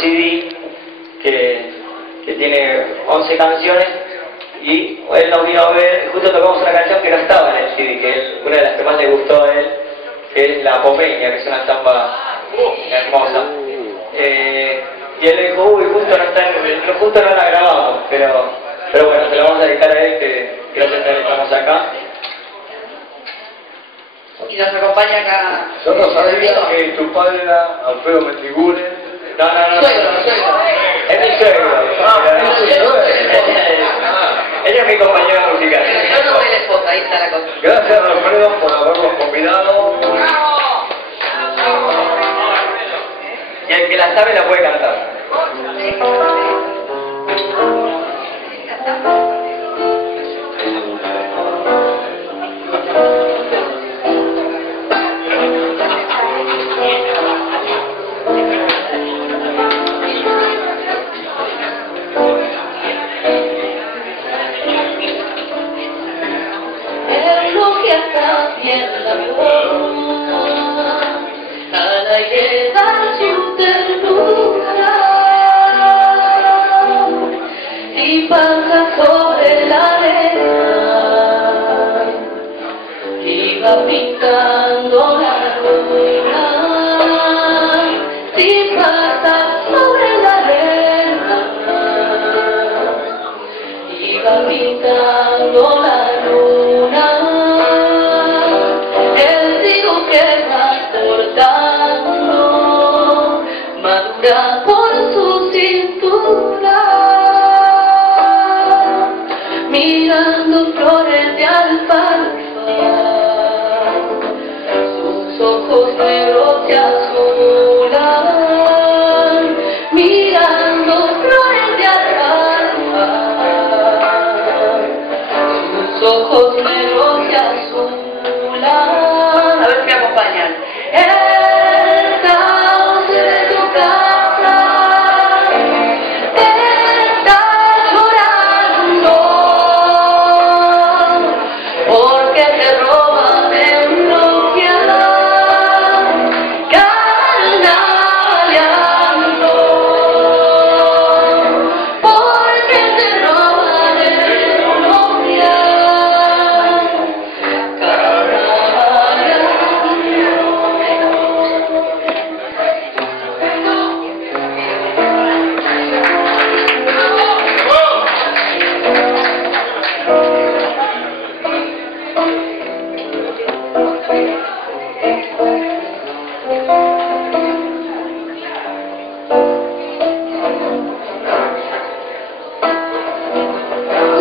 CD que tiene 11 canciones y él nos vino a ver, justo tocamos una canción que no estaba en el CD, que es una de las que más le gustó a él, que es La Pomeña, que es una samba hermosa. Y él le dijo, uy, justo no está justo no la grabamos, pero bueno, se la vamos a dedicar a él, que gracias a él estamos acá. Y nos acompaña acá. Yo no sabía que tu padre era Alfredo Mendigune. No. Suegro. Es mi suegro. Ella es mi compañera musical. Yo no soy la esposa, ahí está la cosa. Gracias, Alfredo, por habernos convidado. Y el que la sabe la puede cantar. Al aire da su ternura y pasa sobre la arena y va pintando la luna y pasa sobre la arena y va pintando la luna. Madura por su cintura, mirando flores de alfalfa, sus ojos negros se azulan, mirando flores de alfalfa, sus ojos negros se azulan. A ver si me acompañan.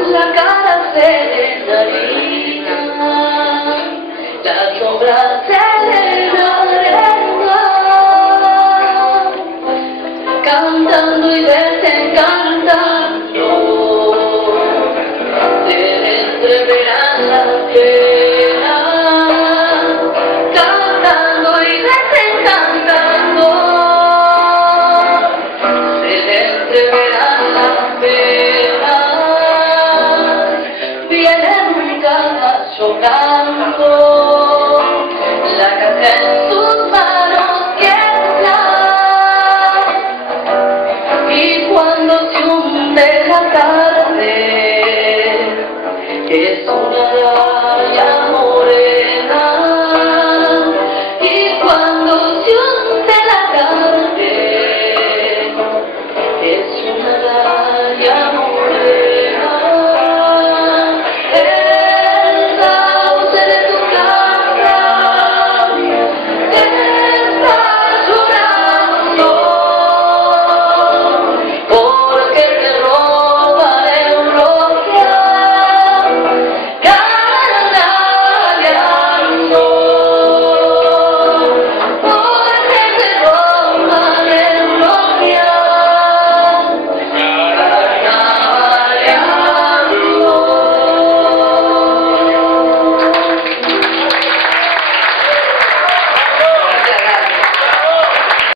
La cara se desharina, la sombra se desagrega, cantando y desencantando, se entreverán las penas, cantando y desencantando, se entreverán las penas. Chocando, la caja en sus manos tiembla, y cuando se hunde la tarde, es una